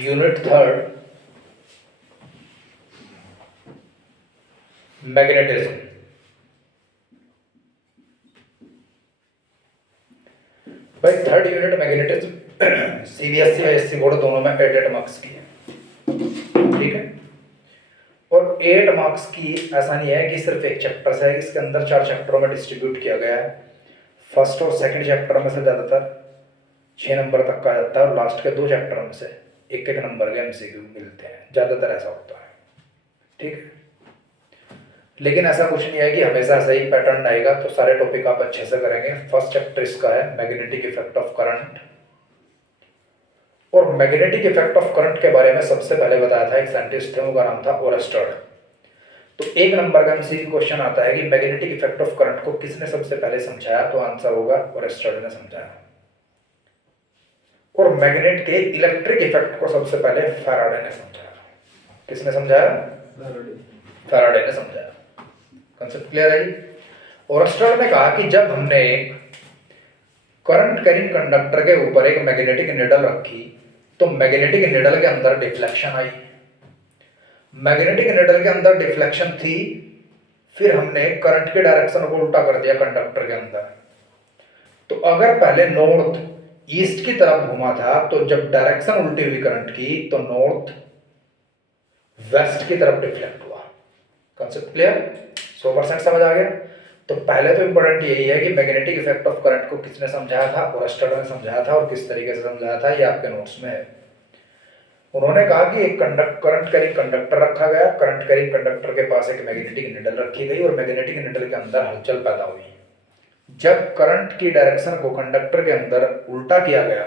Unit third magnetism. भाई third unit magnetism CBSE और SC board दोनों में 8 मार्क्स की है, ठीक है। और 8 मार्क्स की ऐसा नहीं है कि सिर्फ एक चैप्टर से है, इसके अंदर 4 चैप्टरों में डिस्ट्रीब्यूट किया गया है। फर्स्ट और सेकंड चैप्टर में से ज़्यादातर 6 नंबर तक का जाता है और लास्ट के 2 चैप्टर में से एक नंबर के एमसीक्यू मिलते हैं, ज़्यादातर ऐसा होता है, ठीक है। लेकिन ऐसा कुछ नहीं है कि हमेशा ऐसा ही पैटर्न आएगा, तो सारे टॉपिक आप अच्छे से करेंगे। फर्स्ट चैप्टर इसका है मैग्नेटिक इफेक्ट ऑफ करंट, और मैग्नेटिक इफेक्ट ऑफ करंट के बारे में सबसे पहले बताया था एक साइंटिस्ट थे, उनका नाम था ओरस्टेड। तो 1 नंबर का एमसीक्यू क्वेश्चन आता है कि मैग्नेटिक इफेक्ट ऑफ करंट को किसने सबसे पहले समझाया, तो आंसर होगा ओरस्टेड ने समझाया। और मैग्नेट के इलेक्ट्रिक इफेक्ट को सबसे पहले फैराडे ने समझाया। किसने समझाया? फैराडे ने समझाया। कंसेप्ट क्लियर है जी। ओरस्टेड ने कहा कि जब हमने करंट कैरिंग कंडक्टर के ऊपर एक मैग्नेटिक निडल रखी तो मैग्नेटिक निडल के अंदर डिफ्लेक्शन आई। मैग्नेटिक निडल के अंदर डिफ्लेक्शन थी, फिर हमने करंट के डायरेक्शन को उल्टा कर दिया कंडक्टर के अंदर। तो अगर पहले नॉर्थ ईस्ट की तरफ घुमा था, तो जब डायरेक्शन उल्टी हुई करंट की तो नॉर्थ वेस्ट की तरफ डिफ्लेक्ट हुआ। Concept clear? 100% समझ आ गया। तो पहले तो इंपॉर्टेंट यही है कि मैग्नेटिक इफेक्ट ऑफ करंट को किसने समझाया था? ओरस्टेड ने समझाया था। और किस तरीके से समझाया था ये आपके नोट्स में है। उन्होंने कहा कि एक करंट कैरिंग कंडक्टर रखा गया, करंट कैरिंग कंडक्टर के पास एक मैग्नेटिक निडल रखी गई और मैग्नेटिक निडल के अंदर हलचल पैदा हुई। जब करंट की डायरेक्शन को कंडक्टर के अंदर उल्टा किया गया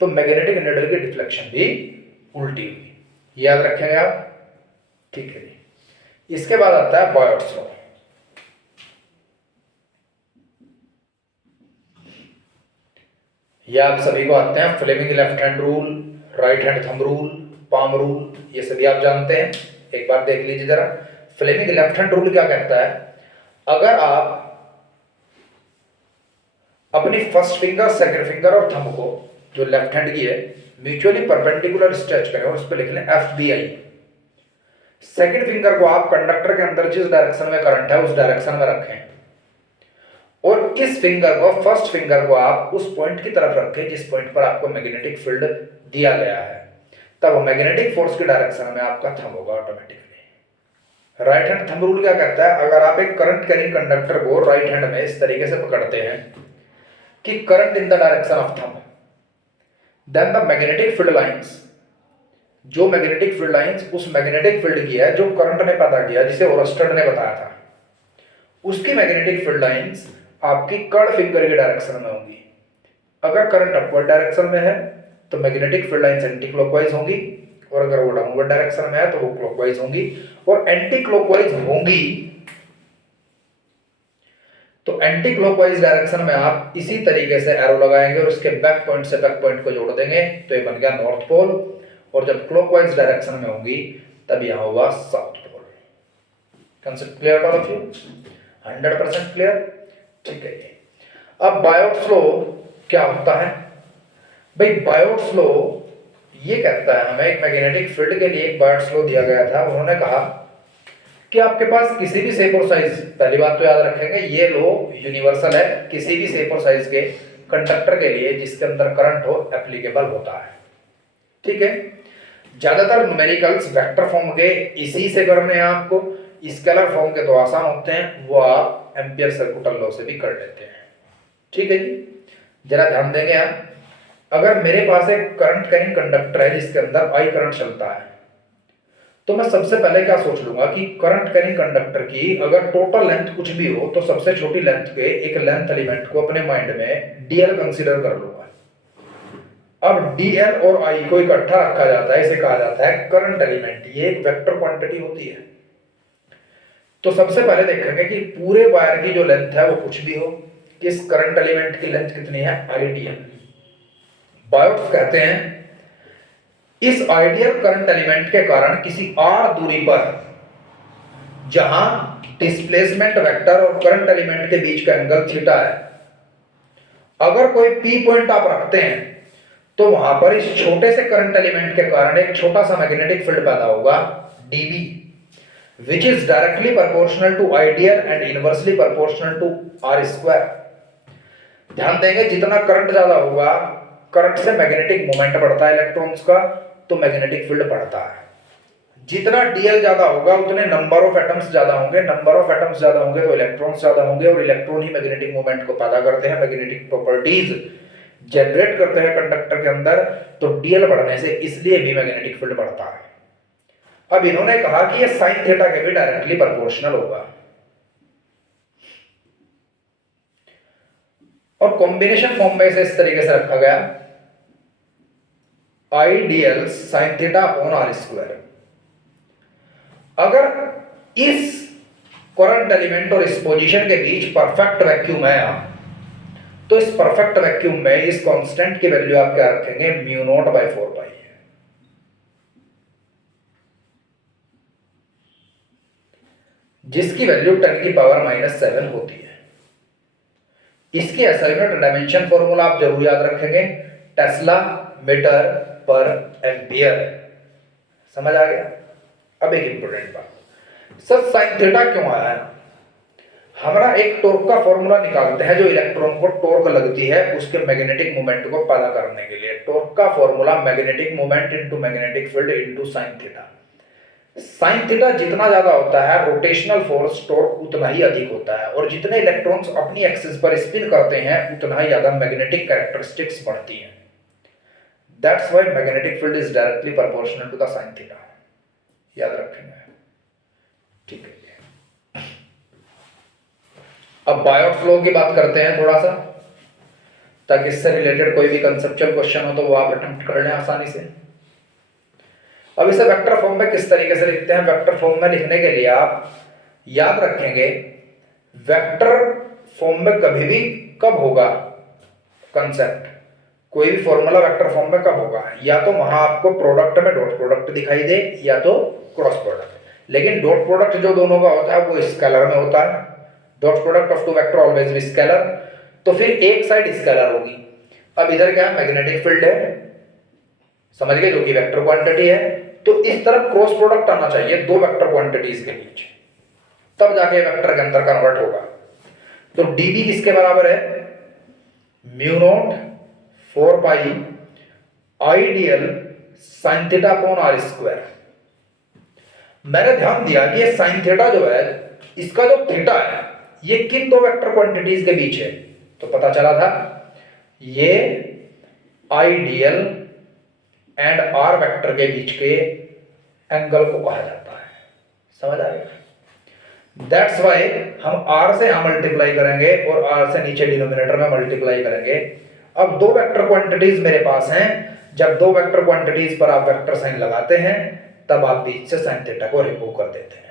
तो मैग्नेटिक निडल की डिफ्लेक्शन भी उल्टी हुई। याद रखेंगे आप, ठीक है जी। इसके बाद आता है बॉयट्स लॉ। ये आप सभी को आते हैं, Fleming left hand rule, right hand thumb rule, palm rule, ये सभी आप जानते हैं। एक बार देख लीजिए जरा, फ्लेमिंग लेफ्ट हैंड रूल क्या कहता है? अगर आप अपनी फर्स्ट फिंगर, सेकंड फिंगर और थंब को, जो लेफ्ट हैंड की है, म्यूचुअली परपेंडिकुलर स्ट्रेच करें और उस पर लिख लें FBI। सेकंड फिंगर को आप कंडक्टर के अंदर जिस डायरेक्शन में करंट है उस डायरेक्शन में रखें और इस फिंगर को, फर्स्ट फिंगर को आप उस पॉइंट की तरफ रखें जिस पॉइंट पर आपको मैग्नेटिक फील्ड दिया गया है। तब मैग्नेटिक फोर्स की डायरेक्शन में आपका थंब होगा automatically. Right hand thumb rule क्या कहता है? अगर आप एक करंट कैरिंग कंडक्टर को राइट हैंड में इस तरीके से पकड़ते हैं कि current in the direction of thumb, then the magnetic field lines, जो मैग्नेटिक फील्ड लाइंस उस मैग्नेटिक फील्ड की है जो करंट ने पैदा किया, जिसे ओरस्टेड ने बताया था, उसकी मैग्नेटिक फील्ड लाइंस आपकी कर्ड फिंगर की डायरेक्शन में होंगी। अगर करंट अपवर्ड डायरेक्शन में है तो magnetic field lines anti clockwise होंगी, और अगर वो डाउनवर्ड डायरेक्शन में है तो वो क्लॉकवाइज होंगी। और एंटी क्लॉकवाइज होंगी तो एंटी क्लॉकवाइज डायरेक्शन में आप इसी तरीके से एरो लगाएंगे और उसके बैक पॉइंट से बैक पॉइंट को जोड़ देंगे, तो ये बन गया नॉर्थ पोल। और जब क्लॉकवाइज डायरेक्शन में होंगी तब यहां होगा south pole. Concept clear all of you? 100% clear, ठीक है। अब बायोट्स लॉ क्या होता है? भाई बायोट्स लॉ ये कहता है, हमें एक मैग्नेटिक फील्ड के लिए एक बायोट्स लॉ दिया गया था। उन्होंने कहा कि आपके पास किसी भी शेप और साइज, पहली बात तो याद रखेंगे ये लॉ यूनिवर्सल है, किसी भी शेप और साइज के कंडक्टर के लिए जिसके अंदर करंट हो एप्लीकेबल होता है, ठीक है। ज्यादातर न्यूमेरिकल्स वेक्टर फॉर्म के इसी से करने हैं आपको, स्केलर फॉर्म के तो आसान होते हैं, वो आप एम्पियर सर्कुटल लॉ से भी कर लेते हैं, ठीक है जी। जरा ध्यान देंगे आप, अगर मेरे पास एक करंट कैरिंग कंडक्टर है जिसके अंदर I करंट चलता है, तो मैं सबसे पहले क्या सोच लूंगा कि करंट कैरिंग कंडक्टर की अगर टोटल लेंथ कुछ भी हो तो सबसे छोटी लेंथ के एक लेंथ एलिमेंट को अपने माइंड में DL कंसीडर कर लूंगा। अब DL और I को इकट्ठा रखा जाता है, इसे कहा जाता है करंट एलिमेंट। ये एक वेक्टर क्वांटिटी होती है। तो सबसे पहले देखेंगे कि पूरे वायर की जो लेंथ है वो कुछ भी हो, इस करंट एलिमेंट की लेंथ कितनी है? IDL। बायोट्स कहते हैं इस आइडियल करंट एलिमेंट के कारण किसी r दूरी पर, जहां डिस्प्लेसमेंट वेक्टर और करंट एलिमेंट के बीच का एंगल थीटा है, अगर कोई P पॉइंट आप रखते हैं तो वहां पर इस छोटे से करंट एलिमेंट के कारण एक छोटा सा मैग्नेटिक फील्ड पैदा होगा dB, which is directly proportional to ideal and inversely proportional to r square। ध्यान देंगे जितना करंट ज्यादा होगा, करंट से मैग्नेटिक मोमेंट बढ़ता है इलेक्ट्रॉन्स का, तो मैग्नेटिक फील्ड बढ़ता है। जितना dl ज्यादा होगा उतने नंबर ऑफ एटम्स ज्यादा होंगे, नंबर ऑफ एटम्स ज्यादा होंगे तो इलेक्ट्रॉन्स ज्यादा होंगे, और इलेक्ट्रॉन ही मैग्नेटिक मोमेंट को पैदा करते हैं, मैग्नेटिक प्रॉपर्टीज जनरेट करते हैं कंडक्टर के अंदर। तो dl बढ़ने से इसलिए भी मैग्नेटिक फील्ड बढ़ता है। अब इन्होंने कहा कि ये साइन थीटा के भी डायरेक्टली प्रोपोर्शनल होगा, और कॉम्बिनेशन फॉर्म में इसे इस तरीके से रखा गया I dl sine theta upon are square. अगर इस करंट एलिमेंट और इस पोजीशन के बीच परफेक्ट वैक्यूम है, तो इस परफेक्ट वैक्यूम में इस कांस्टेंट की वैल्यू आप क्या रखेंगे, म्यू नॉट बाय 4 पाई, जिसकी वैल्यू 10 की पावर -7 होती है। इसकी असाइनमेंट डायमेंशन फॉर्मूला आप जरूर याद रखेंगे, टेस्ला मीटर पर एम्पियर। समझ आ गया। अब एक इंपॉर्टेंट बात, सर साइन थीटा क्यों आया है? हमारा एक टॉर्क का फॉर्मूला निकालते हैं जो इलेक्ट्रॉन को टॉर्क लगती है उसके मैग्नेटिक मोमेंट को पैदा करने के लिए। टॉर्क का formula magnetic moment into magnetic field into sine theta. Sine theta जितना ज्यादा होता है रोटेशनल फोर्स टॉर्क उतना ही अधिक होता है, और जितने इलेक्ट्रॉन्स अपनी एक्सिस पर स्पिन करते हैं उतना ही ज्यादा मैग्नेटिक कैरेक्टरिस्टिक्स बढ़ती हैं। That's why magnetic field is directly proportional to the sine theta. याद रखेंगे, ठीक है। अब बायोट लॉ की बात करते हैं थोड़ा सा, ताकि इससे रिलेटेड कोई भी कंसेप्चुअल क्वेश्चन हो तो वो आप अटेम्प्ट कर लें आसानी से। अब इसे वेक्टर फॉर्म में किस तरीके से लिखते हैं? वेक्टर फॉर्म में लिखने के लिए आप याद रखेंगे, वेक्टर फॉर्म में कभी भी कब होगा कंसेप्ट, कोई भी फॉर्मूला वेक्टर फॉर्म में कब होगा, या तो वहां आपको प्रोडक्ट में डॉट प्रोडक्ट दिखाई दे या तो क्रॉस प्रोडक्ट। लेकिन डॉट प्रोडक्ट जो दोनों का होता है वो स्केलर में होता है, dot product of two vector always be scalar. तो फिर एक साइड स्केलर होगी। अब इधर क्या है, मैग्नेटिक फील्ड है, समझ गए, जो कि वेक्टर क्वांटिटी है। तो इस तरफ क्रॉस प्रोडक्ट आना चाहिए दो वेक्टर क्वांटिटीज के बीच, तब जाके वेक्टर के अंदर कन्वर्ट होगा। तो dB किसके बराबर है, mu naught 4 pi I dl sine theta upon are square. मैंने ध्यान दिया कि ये साइन थीटा जो है, इसका जो थीटा है ये किन दो वेक्टर क्वांटिटीज के बीच है, तो पता चला था ये आइडियल एंड आर वेक्टर के बीच के एंगल को कहा जाता है। समझ आ गया। दैट्स वाई हम r से यहां मल्टीप्लाई करेंगे और r से नीचे डिनोमिनेटर में मल्टीप्लाई करेंगे। अब दो वेक्टर क्वांटिटीज मेरे पास हैं, जब दो वेक्टर क्वांटिटीज पर आप वेक्टर साइन लगाते हैं तब आप बीच से साइन थीटा को रिमूव कर देते हैं।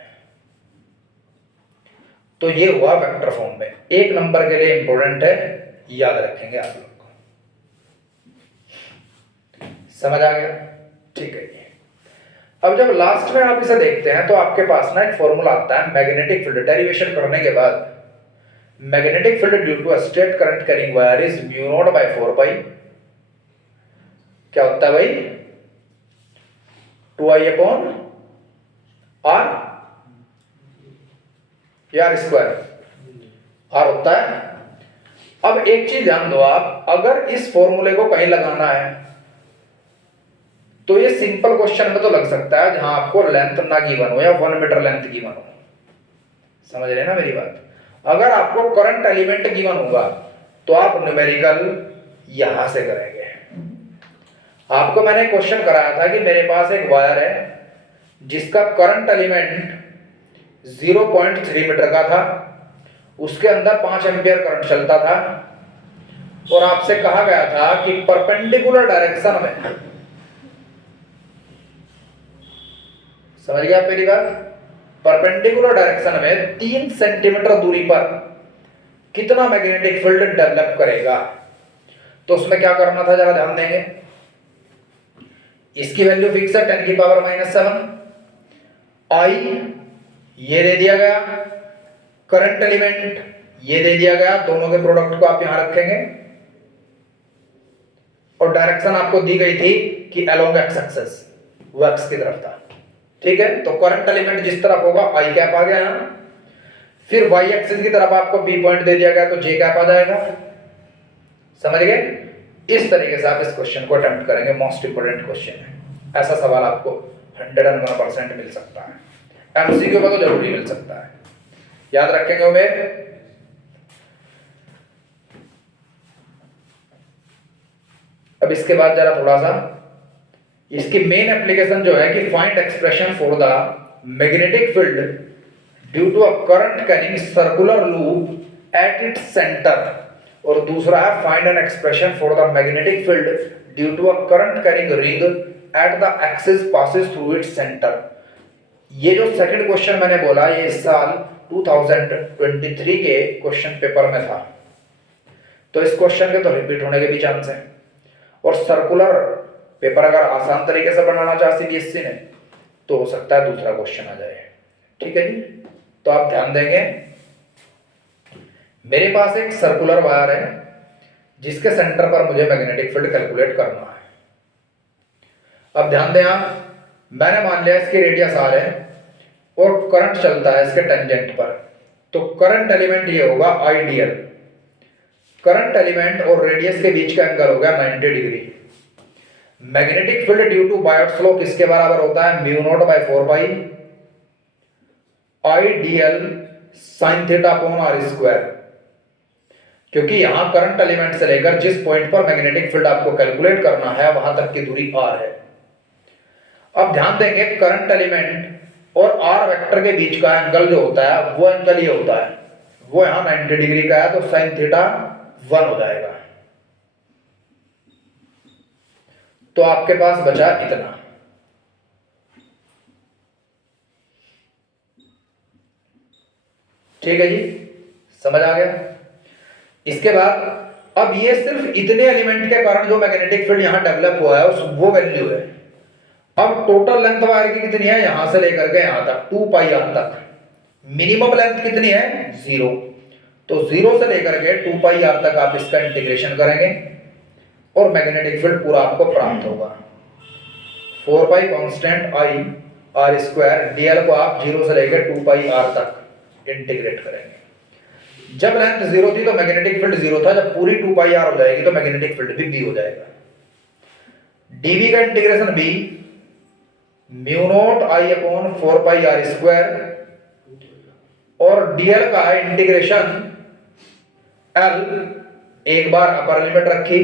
तो ये हुआ वेक्टर फॉर्म में, एक नंबर के लिए इंपॉर्टेंट है, याद रखेंगे आप लोग। समझ आ गया, ठीक है। अब जब लास्ट में आप इसे देखते हैं तो आपके पास ना एक फॉर्मूला आता है मैग्नेटिक फील्ड। डेरिवेशन करने के बाद magnetic field due to a straight current carrying wire is mu naught by 4 pi, क्या होता है भाई, 2i अपॉन r या r स्क्वायर, r होता है। अब एक चीज ध्यान दो आप, अगर इस फॉर्मूले को कहीं लगाना है तो ये सिंपल क्वेश्चन में तो लग सकता है जहां आपको लेंथ ना गिवन हो या 1 मीटर लेंथ गिवन हो। समझ रहे ना मेरी बात। अगर आपको करंट एलिमेंट गिवन होगा तो आप न्यूमेरिकल यहां से करेंगे। आपको मैंने क्वेश्चन कराया था कि मेरे पास एक वायर है जिसका करंट एलिमेंट 0.3 मीटर का था, उसके अंदर 5 एम्पियर करंट चलता था, और आपसे कहा गया था कि परपेंडिकुलर डायरेक्शन में, समझ गया पहली बात, परपेंडिकुलर डायरेक्शन में 3 सेंटीमीटर दूरी पर कितना मैग्नेटिक फील्ड डेवलप करेगा। तो उसमें क्या करना था जरा ध्यान देंगे। इसकी वैल्यू फिक्स है 10 की पावर -7, आई ये दे दिया गया, करंट एलिमेंट ये दे दिया गया, दोनों के प्रोडक्ट को आप यहां रखेंगे। और डायरेक्शन आपको दी गई थी कि अलोंग एक्स एक्सिस, वो एक्स की तरफ था। ठीक है, तो करंट एलिमेंट जिस तरफ होगा आई कैप आ गया यहाँ, फिर वाई एक्सिस की तरफ आपको बी पॉइंट दे दिया गया तो जे कैप आ जाएगा। समझ गए? इस तरीके से आप इस क्वेश्चन को अटेम्प्ट करेंगे। मोस्ट इंपोर्टेंट क्वेश्चन है, ऐसा सवाल आपको 101% मिल सकता है। एमसीक्यू का तो जरूरी मिल सकता है, याद रखेंगे उम्मीद। अब इसके बाद जरा थोड़ा सा इसकी मेन एप्लीकेशन जो है कि find expression for the magnetic field due to a current carrying circular loop at its centre, और दूसरा है find an expression for the magnetic field due to a current carrying ring at the axis passes through its centre. ये जो second question मैंने बोला ये इस साल 2023 के क्वेश्चन पेपर में था, तो इस क्वेश्चन के तो रिपीट होने के भी चांस है। और सर्कुलर पेपर अगर आसान तरीके से बनाना चाहे सीबीएसई ने तो हो सकता है दूसरा क्वेश्चन आ जाए। ठीक है जी, तो आप ध्यान देंगे। मेरे पास एक सर्कुलर वायर है जिसके सेंटर पर मुझे मैग्नेटिक फील्ड कैलकुलेट करना है। अब ध्यान दें आप, मैंने मान लिया इसकी रेडियस आर है और करंट चलता है इसके टेंजेंट पर, तो करंट एलिमेंट ये होगा आईडीएल। करंट एलिमेंट और रेडियस के बीच का एंगल होगा 90 डिग्री। Magnetic field due to Biot's law किसके बराबर होता है? Mu naught by 4 pi IDL sine theta upon are square, क्योंकि यहां करंट एलिमेंट से लेकर जिस पॉइंट पर मैग्नेटिक फील्ड आपको कैलकुलेट करना है वहां तक की दूरी आर है। अब ध्यान देंगे करंट एलिमेंट और आर वेक्टर के बीच का एंगल जो होता है वो एंगल ये होता है, वो यहां 90 डिग्री का है, तो साइन थीटा 1 हो जाएगा। तो आपके पास बचा इतना। ठीक है जी, समझ आ गया? इसके बाद अब ये सिर्फ इतने एलिमेंट के कारण जो मैग्नेटिक फील्ड यहां डेवलप हुआ है उस वो वैल्यू है। अब टोटल लेंथ वायर की कितनी है? यहां से लेकर के यहां तक 2 पाई आर तक। मिनिमम लेंथ कितनी है? 0। तो 0 से लेकर के 2 पाई आर तक आप इसका इंटीग्रेशन करेंगे और मैग्नेटिक फील्ड पूरा आपको प्राप्त होगा। 4 पाई constant I R square DL को आप 0 से लेकर 2 पाई आर तक इंटीग्रेट करेंगे। जब लेंथ 0 थी तो मैग्नेटिक फील्ड 0 था, जब पूरी 2 पाई आर हो जाएगी तो मैग्नेटिक फील्ड भी b हो जाएगा। dv का integration b mu naught I upon 4 pi r square, और dl का इंटीग्रेशन l, एक बार अपर लिमिट रखी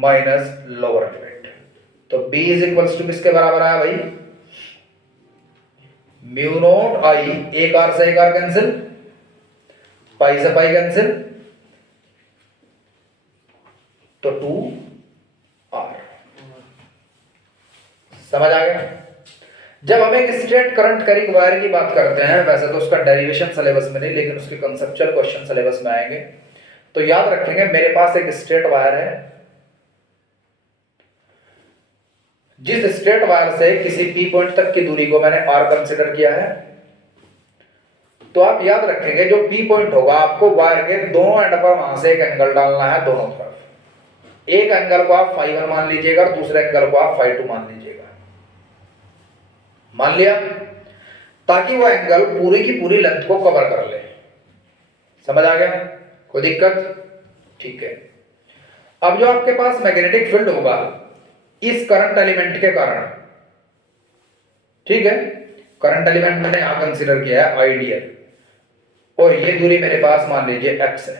माइनस लोअर लिमिट, तो b इज इक्वल्स टू किसके बराबर आया भाई? म्यू नॉट आई, एक आर से एक आर कैंसिल, पाई से पाई कैंसिल, तो 2 आर। समझ आ गया? जब हम एक स्ट्रेट करंट कैरिंग वायर की बात करते हैं, वैसे तो उसका डेरिवेशन सिलेबस में नहीं लेकिन उसके कंसेप्चुअल क्वेश्चन सिलेबस में आएंगे, तो याद रखेंगे मेरे पास एक स्ट्रेट वायर है। जिस स्ट्रेट वायर से किसी पी पॉइंट तक की दूरी को मैंने आर कंसीडर किया है, तो आप याद रखेंगे जो पी पॉइंट होगा आपको वायर के दोनों एंड पर वहां से एक एंगल डालना है दोनों तरफ। एक एंगल को आप φ1 मान लीजिएगा और दूसरे एंगल को आप φ2 मान लीजिएगा। मान लिया, ताकि वो एंगल पूरी की पूरी लेंथ को कवर कर ले। समझ आ गया? कोई दिक्कत? ठीक है। अब जो आपके पास मैग्नेटिक फील्ड होगा इस करंट एलिमेंट के कारण, ठीक है, करंट एलिमेंट मैंने यहां कंसीडर किया है आईडीएल, और ये दूरी मेरे पास मान लीजिए x है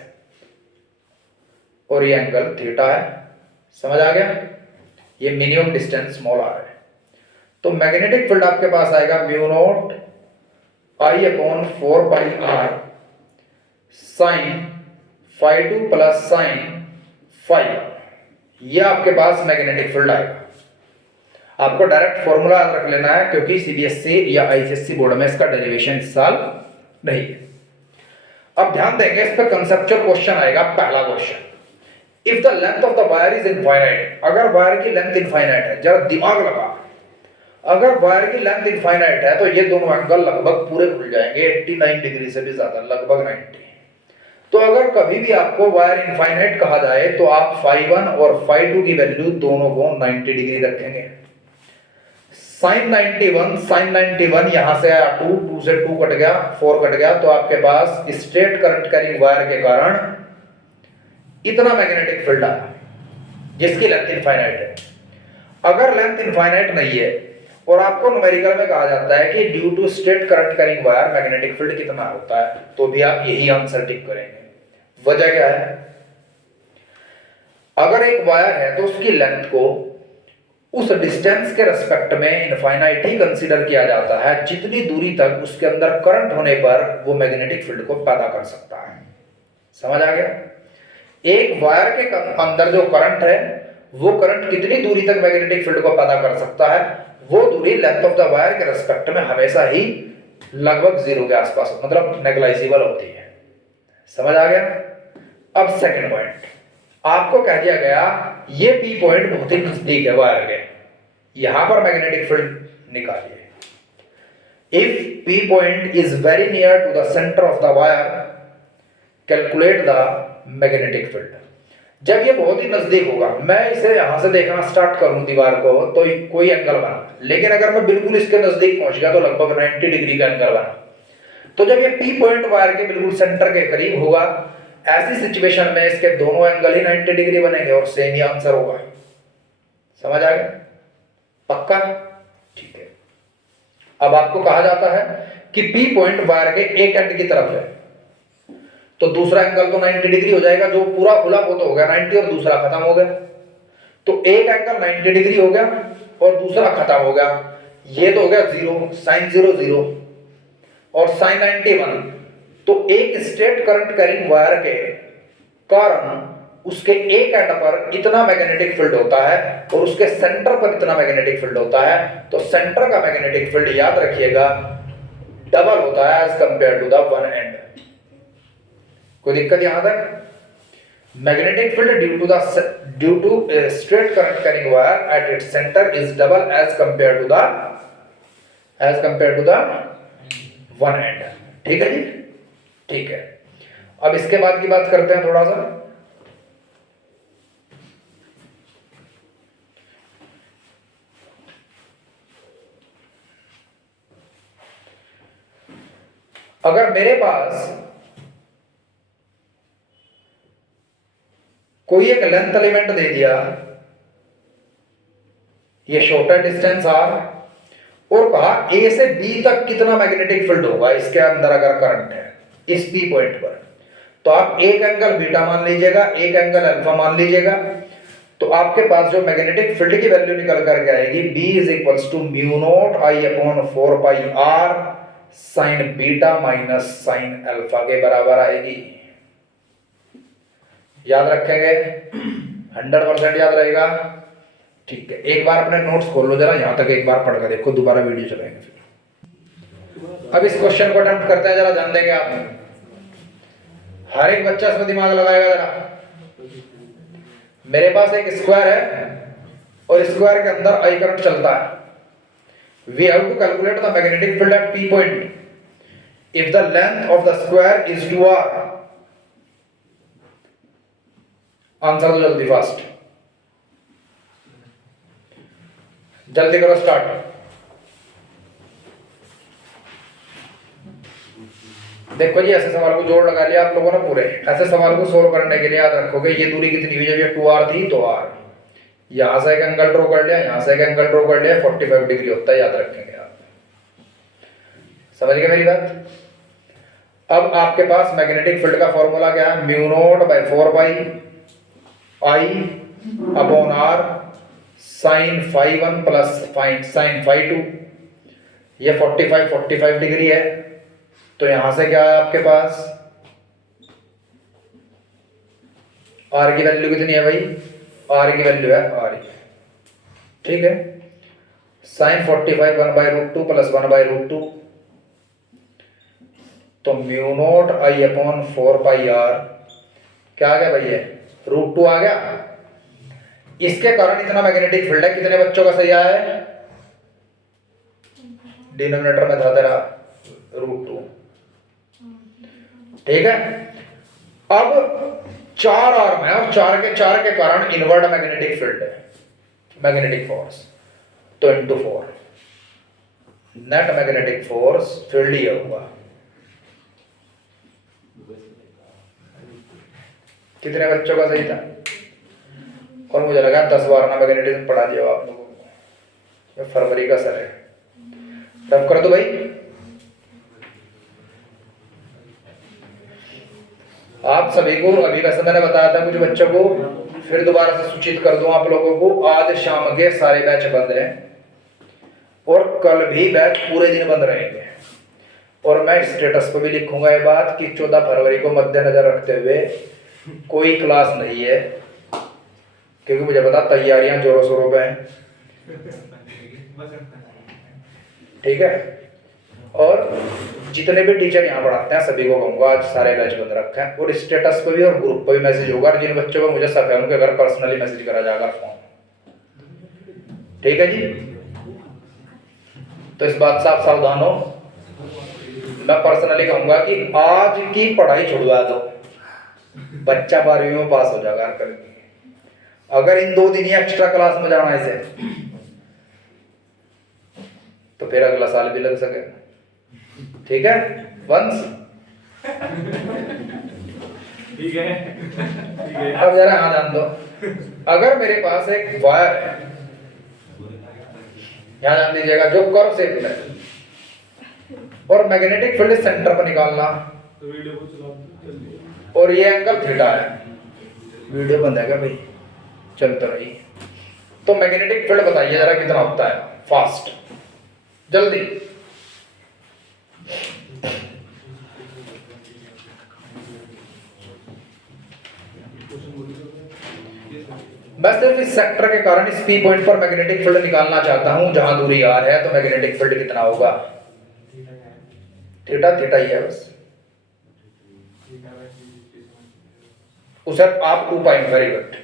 और ये एंगल थीटा है। समझ आ गया? ये मिनिमम डिस्टेंस स्मॉल आर है। तो मैग्नेटिक फील्ड आपके पास आएगा mu naught I upon 4 pi R sine φ2 plus sine φ1। ये आपके पास मैग्नेटिक फील्ड आएगा। आपको डायरेक्ट फॉर्मूला याद रख लेना है क्योंकि सीबीएसई या आईसीएसई बोर्ड में इसका डेरिवेशन इस साल नहीं है। अब ध्यान देंगे, इस पे कंसेप्चुअल क्वेश्चन आएगा। पहला question, if the length of the wire is infinite, अगर वायर की लेंथ इनफाइनाइट है, जरा दिमाग लगा, अगर वायर की लेंथ इनफाइनाइट है तो ये दोनों एंगल लगभग पूरे खुल जाएंगे, 89 डिग्री से भी ज्यादा, लगभग 90। तो अगर कभी भी आपको वायर इनफाइनाइट कहा जाए तो आप φ1 और φ2 की वैल्यू दोनों को 90 डिग्री रखेंगे। sin 91 यहां से आया 2 से 2 कट गया, 4 कट गया, तो आपके पास स्ट्रेट करंट कैरिंग वायर के कारण इतना मैग्नेटिक फील्ड आया जिसकी लेंथ इनफाइनाइट है। अगर लेंथ इनफाइनाइट नहीं है और आपको न्यूमेरिकल में कहा जाता है कि due to straight current carrying wire magnetic field कितना होता है, तो भी आप यही आंसर टिक करेंगे। वजह क्या है? अगर एक वायर है तो उसकी लेंथ को उस डिस्टेंस के रेस्पेक्ट में इनफाइनाइट ही कंसीडर किया जाता है जितनी दूरी तक उसके अंदर करंट होने पर वो मैग्नेटिक फील्ड को पैदा कर सकता है। समझ आ गया? एक वायर के अंदर जो करंट है वो करंट कितनी दूरी तक मैग्नेटिक फील्ड को पैदा कर सकता है, वो दूरी लेंथ ऑफ द वायर के रेस्पेक्ट में हमेशा ही लगभग 0 के आसपास, मतलब नेग्लिजिबल होती है। समझ आ गया? अब सेकंड पॉइंट, आपको कह दिया गया ये पी पॉइंट बहुत ही नजदीक है वायर के, यहां पर मैग्नेटिक फील्ड निकालिए। If P point is very near to the centre of the wire, calculate the magnetic field. जब ये बहुत ही नजदीक होगा, मैं इसे यहां से देखना स्टार्ट करूं दीवार को तो कोई एंगल बना, लेकिन अगर मैं बिल्कुल इसके नजदीक पहुंच गया तो लगभग 90 डिग्री का एंगल बना। तो जब ये पी पॉइंट वायर के बिल्कुल सेंटर के करीब होगा, ऐसी सिचुएशन में इसके दोनों एंगल ही 90 डिग्री बनेंगे और सेम ही आंसर होगा। समझ आ गया? पक्का? ठीक है। अब आपको कहा जाता है कि पी पॉइंट वायर के एक एंड की तरफ है, तो दूसरा एंगल तो 90 डिग्री हो जाएगा, जो पूरा खुला वो तो हो गया 90 और दूसरा खत्म हो गया। तो एक एंगल 90 डिग्री हो गया और दूसरा खत्म हो गया, ये तो हो गया 0, sin 0 0 और sin 91। तो एक स्ट्रेट करंट कैरिंग वायर के कारण उसके एक एंड पर इतना मैग्नेटिक फील्ड होता है और उसके सेंटर पर इतना मैग्नेटिक फील्ड होता है। तो सेंटर का मैग्नेटिक फील्ड याद रखिएगा डबल होता है as compare to the one end. कोई दिक्कत यहां तक? Magnetic field due to straight current carrying wire at its centre is double as compare to the one end. ठीक है जी? ठीक है। अब इसके बाद की बात करते हैं थोड़ा सा। अगर मेरे पास कोई एक लेंथ एलिमेंट दे दिया, ये शॉर्टर डिस्टेंस आर, और कहा ए से बी तक कितना मैग्नेटिक फील्ड होगा इसके अंदर अगर करंट है इस पी पॉइंट पर, तो आप एक एंगल बीटा मान लीजिएगा, एक एंगल अल्फा मान लीजिएगा। तो आपके पास जो मैग्नेटिक फील्ड की वैल्यू निकल करके आएगी B is equals to mu naught I upon 4 pi R sine beta minus sine alpha के बराबर आएगी। याद रखेंगे? 100% याद रहेगा। ठीक है, एक बार अपने नोट्स खोल लो जरा, यहां तक एक बार पढ़ कर देखो, दोबारा वीडियो चलाएंगे फिर। अब इस क्वेश्चन को अटेम्प्ट करते हैं, जरा ध्यान देंगे आप, हर एक बच्चा इसमें दिमाग लगाएगा जरा। मेरे पास एक स्क्वायर है और स्क्वायर के अंदर आई करंट चलता है। We have to calculate the magnetic field at P point if the length of the square is 2r। Answer दो जल्दी, फास्ट, जल्दी करो, स्टार्ट। देखो जी, ऐसे सवाल को जोड़ लगा लिया आप लोगों ने पूरे। ऐसे सवाल को सोल्व करने के लिए याद रखोगे ये दूरी कितनी हुई, जब ये 2r थी तो r, यहां से एक एंगल ड्रॉ कर लिया, यहां से एक एंगल ड्रॉ कर लिया, 45 डिग्री होता है, याद रखेंगे आप। समझ गए मेरी बात? अब आपके पास मैग्नेटिक फील्ड का फॉर्मूला क्या है? Mu naught by 4 pi I upon R sine φ1 plus sine φ2। ये 45 डिग्री है, तो यहां से क्या है आपके पास? R की वैल्यू कितनी है भाई? R की वैल्यू है R। ठीक है, साइन 45 1/√2 प्लस 1/√2, तो mu naught I upon 4 pi R क्या आ गया भाई? ये √2 आ गया। इसके कारण इतना मैग्नेटिक फील्ड है। कितने बच्चों का सही आया है? डिनोमिनेटर में था तेरा √2। ठीक है, अब 4 आर्म है और 4 के कारण इनवर्ट मैग्नेटिक फील्ड है, मैग्नेटिक फोर्स, तो into 4 net magnetic force field ये होगा। कितने बच्चों का सही था? और मुझे लगा 10 बार ना मैग्नेटिज्म पढ़ा दिया आप लोगों को, फरवरी का सर है, तब कर दो भाई। आप सभी को अभी वैसे मैंने बताया था कुछ बच्चों को, फिर दोबारा से सूचित कर दूं आप लोगों को, आज शाम के सारे बैच बंद हैं और कल भी बैच पूरे दिन बंद रहेंगे। और मैं स्टेटस पर भी लिखूंगा ये बात कि 14 फरवरी को मद्देनजर रखते हुए कोई क्लास नहीं है, क्योंकि मुझे पता तैयारियां जोरों शोरों पे हैं, ठीक है। और जितने भी टीचर यहाँ पढ़ाते हैं सभी को कहूँगा आज सारे बैच बंद रखे हैं, और स्टेटस पे भी और ग्रुप पे भी मैसेज होगा, जिन बच्चों को मुझे शक है उनके घर पर्सनली मैसेज करा जाएगा फोन, ठीक है जी। तो इस बात से आप सावधान हो। मैं पर्सनली कहूंगा कि आज की पढ़ाई छुड़वा दो, बच्चा 12वीं में पास हो जाएगा करके। अगर इन 2 दिन ही एक्स्ट्रा क्लास में जाना इसे, तो फिर अगला साल भी लग सकेगा, ठीक है वंश, ठीक है। अब जरा यहाँ ध्यान दो। अगर मेरे पास एक वायर है, यहाँ ध्यान दीजिएगा, जो कर्व शेप है, और मैग्नेटिक फील्ड सेंटर पर निकालना, और ये एंगल थीटा है। वीडियो बंद है क्या भाई? चलता रही। तो मैग्नेटिक फील्ड बताइए जरा कितना होता है, फास्ट जल्दी। मैं सिर्फ इस सेक्टर के कारण इस पी पॉइंट पर मैग्नेटिक फील्ड निकालना चाहता हूं, जहां दूरी r है, तो मैग्नेटिक फील्ड कितना होगा? थीटा थीटा ही है बस। उसे आप 2 पाई, very good.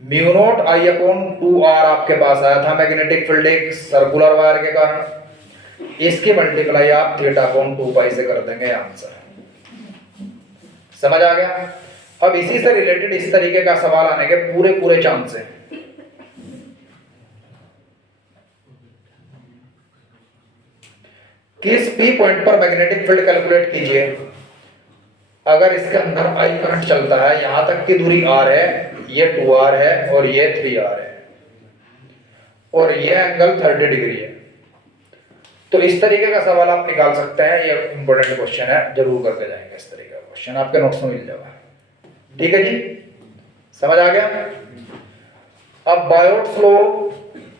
Mu naught I upon 2r आपके पास आया था मैग्नेटिक फील्ड एक सर्कुलर वायर के कारण, इसकी मल्टीप्लाई आप थीटा अपॉन 2 पाई से कर देंगे, आंसर समझ आ गया। अब इसी से रिलेटेड इस तरीके का सवाल आने के पूरे पूरे चांस हैं। किस पी पॉइंट पर मैग्नेटिक फील्ड कैलकुलेट कीजिए। अगर इसके अंदर आई करंट चलता है, यहां तक की दूरी r है, ये 2r है और ये 3r है, और ये एंगल 30 डिग्री है, तो इस तरीके का सवाल आप निकाल सकते हैं। ये इंपॉर्टेंट क्वेश्चन है, जरूर करके जाएंगे इस तरीके का क्वेश्चन, आपके नोट्स में मिल जाएगा, ठीक है जी, समझ आ गया। अब बायोट्स लॉ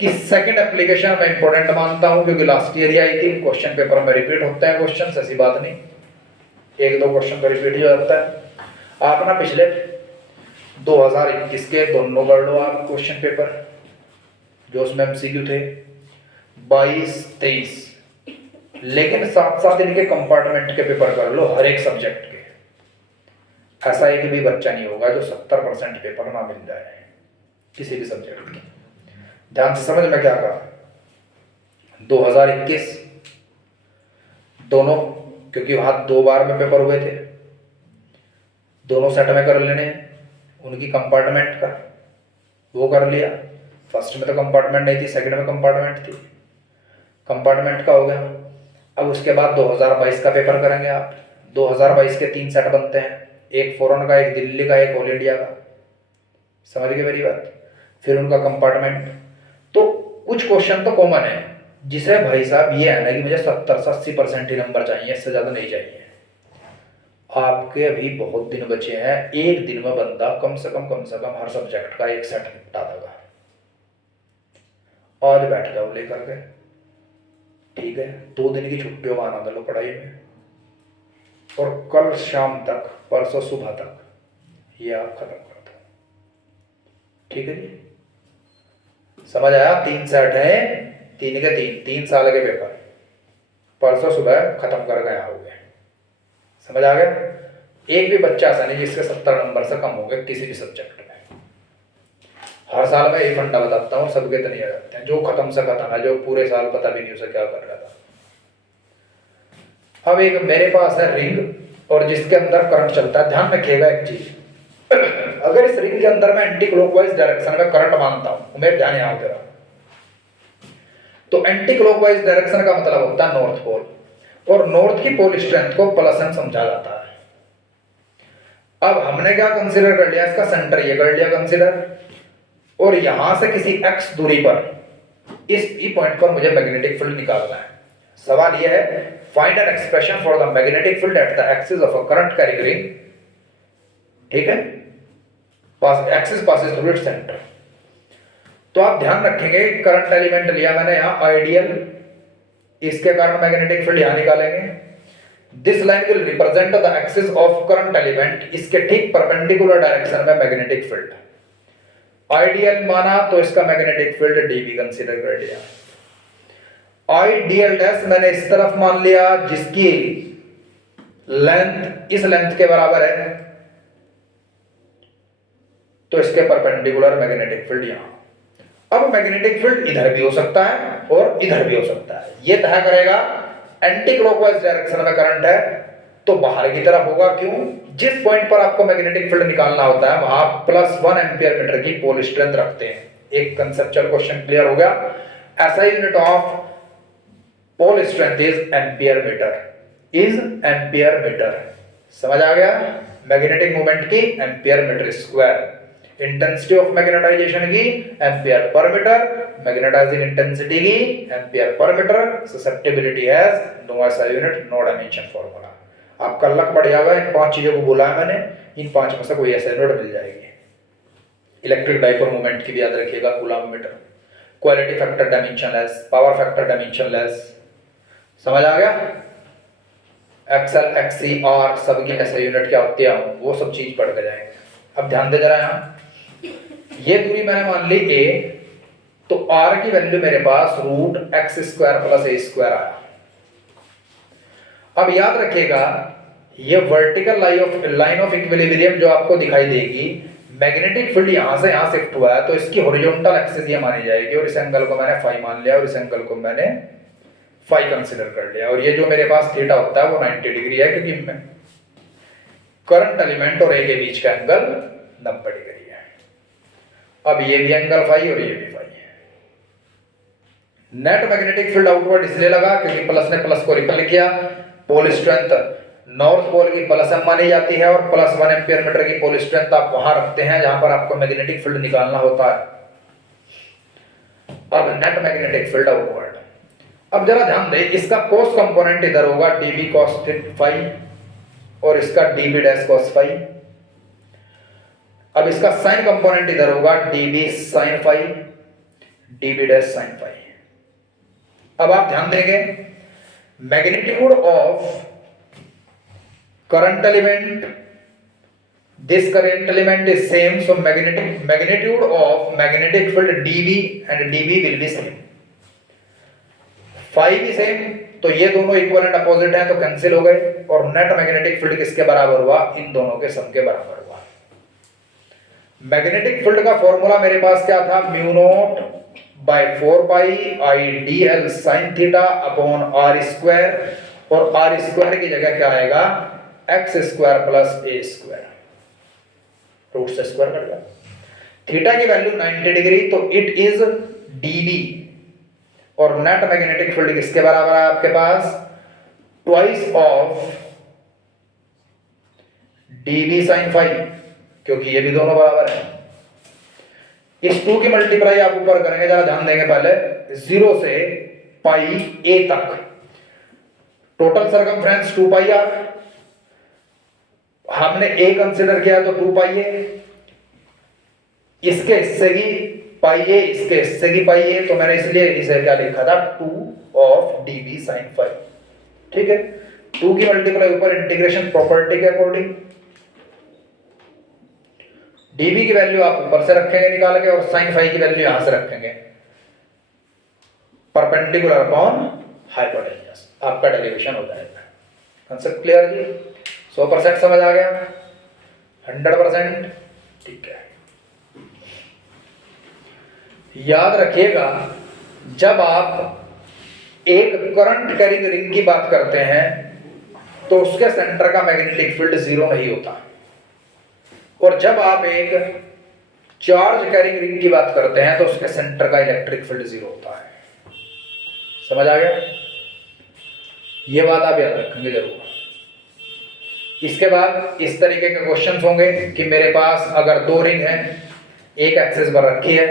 की सेकंड एप्लीकेशन मैं इंपॉर्टेंट मानता हूं, क्योंकि लास्ट ईयर ही आई थी, क्वेश्चन पेपर में रिपीट होते हैं क्वेश्चन, ऐसी बात नहीं, 1-2 क्वेश्चन तो रिपीट हो जाता है। आप ना पिछले 2021 के दोनों कर लो आप क्वेश्चन पेपर, जो उसमें एमसीक्यू थे 22-23, लेकिन साथ साथ इनके कंपार्टमेंट के पेपर कर लो, हर एक सब्जेक्ट के। ऐसा एक भी बच्चा नहीं होगा जो 70% पेपर ना मिल जाए किसी भी सब्जेक्ट में। ध्यान से समझ में क्या कहा, 2021 दोनों, क्योंकि वहां 2 बार में पेपर हुए थे, दोनों सेट में कर लेने उनकी कंपार्टमेंट का, वो कर लिया। फर्स्ट में तो कंपार्टमेंट नहीं थी, सेकंड में कंपार्टमेंट थी, कंपार्टमेंट का हो गया। अब उसके बाद 2022 का पेपर करेंगे आप। 2022 के 3 सेट बनते हैं, एक फॉरेन का, एक दिल्ली का, एक ऑल इंडिया का, समझ गए मेरी बात। फिर उनका कंपार्टमेंट, तो कुछ क्वेश्चन तो कॉमन है, जिसे भाई साहब ये है ना कि मुझे 70 से 80% ही नंबर चाहिए, इससे ज्यादा नहीं चाहिए। आपके अभी बहुत दिन बचे हैं, एक दिन में बंदा कम से कम हर सब्जेक्ट का एक सेट निपटा देगा। आज बैठ जाओ लेकर के, ठीक है, 2 दिन की छुट्टियों का आनंद लो पढ़ाई में, और कल शाम तक, परसों सुबह तक ये आप खत्म कर दो, ठीक है जी, समझ आया। 3 सेट है, 3 के 3 साल के पेपर, परसों सुबह खत्म कर गया हो गए, समझ आ गया। एक भी बच्चा ऐसा नहीं जिसके 70 नंबर से कम हो गए किसी भी सब्जेक्ट में। हर साल मैं एक फंडा बताता हूँ, सबके तो नहीं आ जाते हैं, जो खत्म से खत्म है, जो पूरे साल पता भी नहीं उसे क्या कर रहा था। अब एक मेरे पास है रिंग, और जिसके अंदर करंट चलता है। ध्यान रखिएगा एक चीज, अगर इस रिंग के अंदर मैं एंटी क्लॉकवाइज डायरेक्शन में करंट मानता हूं, मेरे ध्यान यहां पे रहा, तो एंटी क्लॉकवाइज डायरेक्शन का मतलब होता है नॉर्थ पोल, और नॉर्थ की पोल स्ट्रेंथ को प्लस एम समझा जाता है। अब हमने क्या कंसीडर कर लिया, इसका सेंटर ये कर लिया कंसीडर, और यहां से किसी x दूरी पर इस ई पॉइंट पर मुझे मैग्नेटिक फील्ड निकालना है। सवाल यह है, find an expression for the magnetic field at the axis of a current carrying ring. ठीक है, पास axis passes through its centre. तो आप ध्यान रखेंगे, करंट एलिमेंट लिया मैंने यहां आइडियल, इसके कारण मैग्नेटिक फील्ड यहां निकालेंगे। This line will represent the axis of current element, इसके ठीक परपेंडिकुलर डायरेक्शन में मैग्नेटिक फील्ड। आइडियल माना तो इसका मैग्नेटिक फील्ड डीबी कंसीडर कर लिया। आइडियल डैश मैंने इस तरफ मान लिया जिसकी लेंथ इस लेंथ के बराबर है, तो इसके परपेंडिकुलर मैग्नेटिक फील्ड यहां। अब मैग्नेटिक फील्ड इधर भी हो सकता है और इधर भी हो सकता है, यह तय करेगा। एंटी क्लॉकवाइज डायरेक्शन में करंट है तो बाहर की तरफ होगा, क्यों? जिस पॉइंट पर आपको मैग्नेटिक फील्ड निकालना होता है वहां +1 एम्पीयर मीटर की पोल स्ट्रेंथ रखते हैं। एक कंसेप्चुअल क्वेश्चन क्लियर हो गया। ऐसा unit of pole strength is ampere metre, समझ आ गया? मैग्नेटिक मोमेंट की ampere metre square, intensity of magnetisation की ampere per metre, magnetising intensity की ampere per metre, susceptibility has no ऐसा यूनिट, नो डायमेंशन फॉर्मूला। आपका लक बढ़ जाएगा, इन 5 चीजों को बोला है मैंने, इन 5 में से कोई ऐसा यूनिट मिल जाएगी। इलेक्ट्रिक डाइपोल मोमेंट की भी याद रखिएगा, coulomb metre. Quality factor dimensionless, power factor dimensionless, समझ आ गया? एक्सएल एक्ससी आर सबकी ऐसे यूनिट क्या होती है, वो सब चीज पढ़ के जाएंगे। अब ध्यान दे जरा, यहां ये दूरी मैंने मान ली a, तो r की वैल्यू मेरे पास √x² + a² आया। अब याद रखिएगा, ये वर्टिकल लाइन ऑफ इक्विलिब्रियम जो आपको दिखाई देगी, मैग्नेटिक फील्ड यहां से यहां शिफ्ट हुआ है तो इसकी हॉरिजॉन्टल एक्सिस ये मानी जाएगी, और इस एंगल को मैंने फाई मान लिया और इस एंगल को मैंने फाई कंसीडर कर लिया। और ये जो मेरे पास थीटा होता है वो 90 डिग्री है, क्योंकि करंट एलिमेंट और ए के बीच का एंगल 90 डिग्री है। अब ये भी एंगल फाई और ये भी फाई है। नेट मैग्नेटिक फील्ड आउटवर्ड इसलिए लगा क्योंकि प्लस ने प्लस को रिपेल किया। पोल स्ट्रेंथ नॉर्थ पोल की +m मानी जाती है, और +1 एम्पीयर मीटर की पोल स्ट्रेंथ आप वहां रखते हैं जहां पर आपको मैग्नेटिक फील्ड निकालना होता है। अब नेट मैग्नेटिक फील्ड आउटवर्ड। अब जरा ध्यान दें, इसका कोस कंपोनेंट इधर होगा dB cos फाई, और इसका dB डैश cos फाई। अब इसका साइन कंपोनेंट इधर होगा dB sin phi, dB dash sin phi. अब आप ध्यान देंगे, magnitude of current element, this current element is same, so magnitude of magnetic field dB and dB will be same। Phi भी same, तो ये दोनों इक्वल एंड अपोजिट हैं तो कैंसिल हो गए, और नेट मैग्नेटिक फील्ड किसके बराबर हुआ? इन दोनों के सम के बराबर हुआ। मैग्नेटिक फील्ड का फॉर्मूला मेरे पास क्या था? μ0/4πIdl sin theta upon r², और r² की जगह क्या आएगा? x² + a², रूट से स्क्वायर कट गया। थीटा की वैल्यू 90 डिग्री, तो इट इज dB, और नेट मैग्नेटिक फील्ड किसके बराबर है आपके पास? Twice of dB sin phi, क्योंकि ये भी दोनों बराबर है। इस 2 की मल्टीप्लाई आप ऊपर करेंगे, जरा ध्यान देंगे, पहले 0 से पाई a तक टोटल सर्कमफ्रेंस 2πr, हमने a कंसीडर किया तो 2πa, इसके हिस्से की πa, इसके हिस्से की πa, तो मैंने इसलिए इसे क्या लिखा था? 2 of dB sin फाई। ठीक है, 2 की मल्टीप्लाई ऊपर इंटीग्रेशन प्रॉपर्टी के अकॉर्डिंग, dB की वैल्यू आप ऊपर से रखेंगे निकाल के, और sin फाई की वैल्यू यहां से रखेंगे परपेंडिकुलर अपॉन हाइपोटेन्यूज, आपका डेरिवेशन हो जाएगा। कांसेप्ट क्लियर जी? 100% समझ आ गया? 100%? ठीक है। याद रखिएगा, जब आप एक करंट कैरिंग रिंग की बात करते हैं तो उसके सेंटर का मैग्नेटिक फील्ड जीरो नहीं होता। और जब आप एक चार्ज कैरिंग रिंग की बात करते हैं तो उसके सेंटर का इलेक्ट्रिक फील्ड जीरो होता है। समझ आ गया? ये बात आप याद रखेंगे जरूर। इसके बाद इस तरीके के क्वेश्चंस होंगे कि मेरे पास अगर दो रिंग है, एक एक्सिस पर रखी है,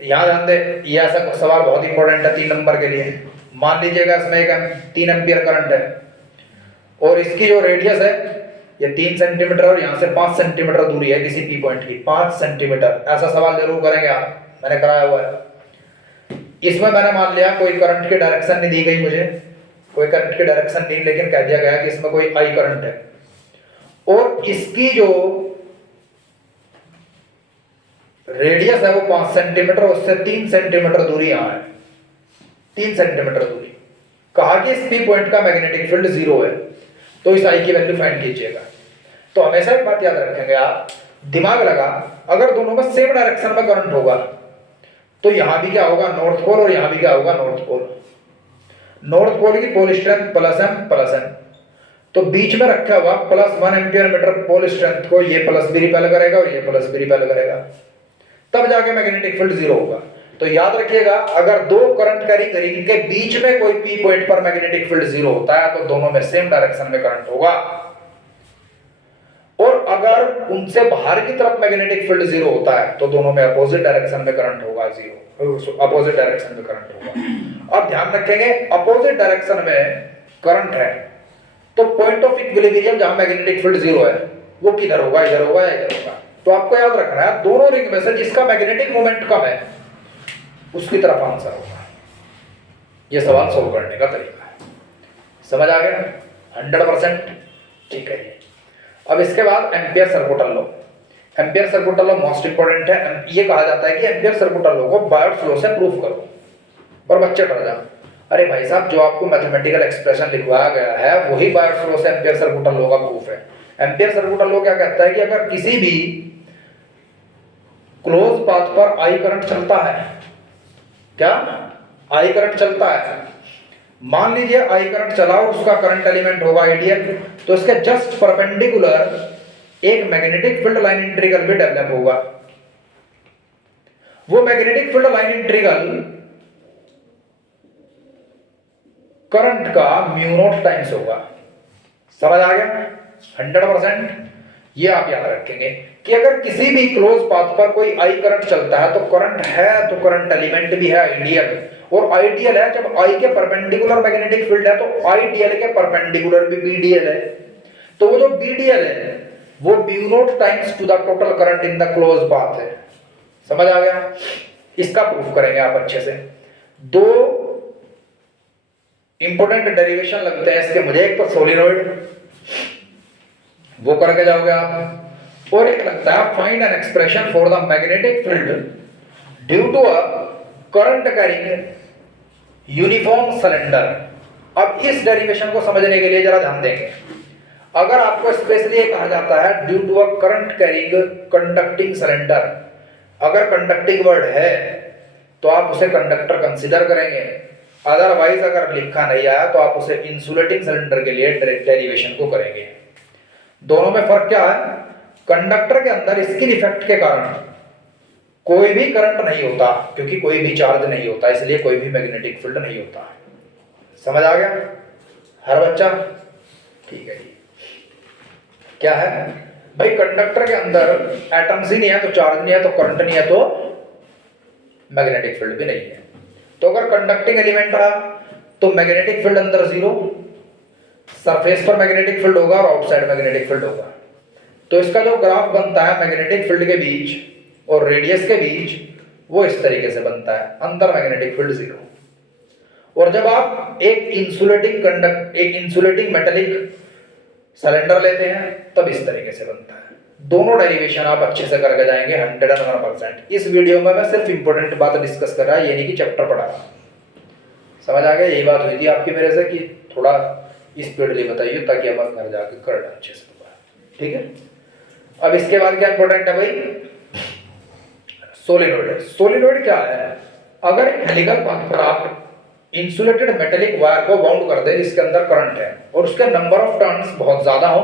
यहां ध्यान दे, ये ऐसा सवाल बहुत इंपॉर्टेंट है 3 नंबर के लिए। मान लीजिएगा इसमें एक 3 एम्पियर करंट है और इसकी जो रेडियस है ये 3 सेंटीमीटर और यहाँ से 5 सेंटीमीटर दूरी है किसी पी पॉइंट की, 5 सेंटीमीटर। ऐसा सवाल जरूर करेंगे आप, मैंने कराया हुआ है। इसमें मैंने मान लिया कोई करंट की डायरेक्शन नहीं दी गई मुझे, कोई करंट की डायरेक्शन नहीं, लेकिन कह दिया गया कि इसमें कोई आई करंट है और इसकी जो रेडियस है वो 5 सेंटीमीटर, उससे 3 सेंटीमीटर दूरी यहां है, 3 सेंटीमीटर दूरी। कहा कि इस पी पॉइंट का मैग्नेटिक फील्ड जीरो है, तो इस आई की वैल्यू फाइंड कीजिएगा। तो हमेशा एक बात याद रखेंगे आप, दिमाग लगा, अगर दोनों में सेम डायरेक्शन में करंट होगा तो यहां भी क्या होगा, नॉर्थ पोल, और यहां भी क्या होगा, नॉर्थ पोल। नॉर्थ पोल की पोल स्ट्रेंथ प्लस एम, तो बीच में रखा हुआ +1 एम्पियर मीटर पोल स्ट्रेंथ को ये प्लस भी रिपेल करेगा और ये प्लस भी रिपेल करेगा, तब जाके मैग्नेटिक फील्ड जीरो होगा। तो याद रखिएगा, अगर दो करंट कैरिंग रिंग के बीच में कोई पी पॉइंट पर मैग्नेटिक फील्ड जीरो होता है तो दोनों में सेम डायरेक्शन में करंट होगा, और अगर उनसे बाहर की तरफ मैग्नेटिक फील्ड जीरो होता है तो दोनों में अपोजिट डायरेक्शन में करंट होगा, जीरो, अपोजिट डायरेक्शन में करंट होगा। अब ध्यान रखेंगे, अपोजिट डायरेक्शन में करंट है तो पॉइंट ऑफ इक्विलिब्रियम जहां मैग्नेटिक फील्ड जीरो है वो किधर होगा, इधर होगा या इधर होगा। तो आपको याद रखना है, दोनों रिंग में से जिसका मैग्नेटिक मोमेंट कम है उसकी तरफ आंसर होगा। ये सवाल सोल्व करने का तरीका है। समझ आ गया? 100%। ठीक है। अब इसके बाद ampere सर्कुटल law. Ampere सर्कुटल law most important है। ये कहा जाता है कि एम्पियर सर्कुटल लॉ को बायोट्स लॉ से प्रूफ करो, और बच्चे डर जाए, अरे भाई साहब जो आपको मैथमेटिकल एक्सप्रेशन लिखवाया गया है वही बायोट्स लॉ से एम्पियर सर्कुटल लॉ का प्रूफ है। एम्पियर सर्कुटल लॉ क्या कहता है कि अगर किसी भी क्लोज पाथ पर आई करंट चलता है, क्या आई करंट चलता है, मान लीजिए आई करंट चला और उसका करंट एलिमेंट होगा आइडियल, तो इसके जस्ट परपेंडिकुलर एक मैग्नेटिक फील्ड लाइन इंटीग्रल भी डेवलप होगा। वो magnetic field line integral current का म्यू नॉट टाइम्स होगा। समझ आ गया? 100%। ये आप याद रखेंगे कि अगर किसी भी क्लोज पाथ पर कोई आई करंट चलता है तो करंट है तो करंट एलिमेंट भी है आइडियल, और आइडियल है जब आई के परपेंडिकुलर मैग्नेटिक फील्ड है तो आइडियल के परपेंडिकुलर भी बीडीएल है। तो वो जो बीडीएल है वो mu naught times to the total current in the close path है। समझ आ गया? इसका प्रूफ करेंगे आप अच्छे से। दो इंपोर्टेंट डेरिवेशन लगते हैं इसके मुझे, एक तो सोलिनॉइड, वो करके जाओगे आप, और एक लगता है find an expression for the magnetic field due to a current carrying uniform cylinder. अब इस डेरिवेशन को समझने के लिए जरा ध्यान देंगे। अगर आपको स्पेशली ये कहा जाता है due to a current carrying conducting cylinder, अगर कंडक्टिंग वर्ड है तो आप उसे कंडक्टर कंसीडर करेंगे, अदरवाइज अगर लिखा नहीं आया तो आप उसे इंसुलेटिंग सिलेंडर के लिए डेरिवेशन को करेंगे। दोनों में फर्क क्या है? कंडक्टर के अंदर स्किन इफेक्ट के कारण कोई भी करंट नहीं होता, क्योंकि कोई भी चार्ज नहीं होता, इसलिए कोई भी मैग्नेटिक फील्ड नहीं होता। समझ आ गया हर बच्चा? ठीक है। क्या है भाई, कंडक्टर के अंदर एटम्स ही नहीं है तो चार्ज नहीं है, तो करंट नहीं है तो मैग्नेटिक फील्ड भी नहीं है। तो अगर कंडक्टिंग एलिमेंट रहा तो मैग्नेटिक फील्ड अंदर जीरो, सरफेस पर मैग्नेटिक फील्ड होगा और आउटसाइड मैग्नेटिक फील्ड होगा। तो इसका जो ग्राफ बनता है मैग्नेटिक फील्ड के बीच और रेडियस के बीच, वो इस तरीके से बनता है, अंदर मैग्नेटिक फील्ड जीरो। और जब आप एक इंसुलेटिंग मेटेलिक सिलेंडर लेते हैं तब इस तरीके से बनता है। दोनों डेरिवेशन आप अच्छे से करके जाएंगे 101%। इस वीडियो में मैं सिर्फ इंपॉर्टेंट बात डिस्कस कर रहा है, ये नहीं कि चैप्टर पढ़ा रहा। समझ आ गया? यही बात हुई थी आपकी मेरे से कि थोड़ा स्पीडली बताइए ताकि अपन घर जाके कर लें अच्छे से दोबारा। ठीक है। अब इसके बाद क्या इंपॉर्टेंट है भाई? सोलिनॉइड। सोलिनॉइड क्या है? अगर हेलिकल पाथ पर आप इंसुलेटेड मेटेलिक वायर को बाउंड कर दे जिसके अंदर करंट है और उसके नंबर ऑफ टर्न्स बहुत ज्यादा हो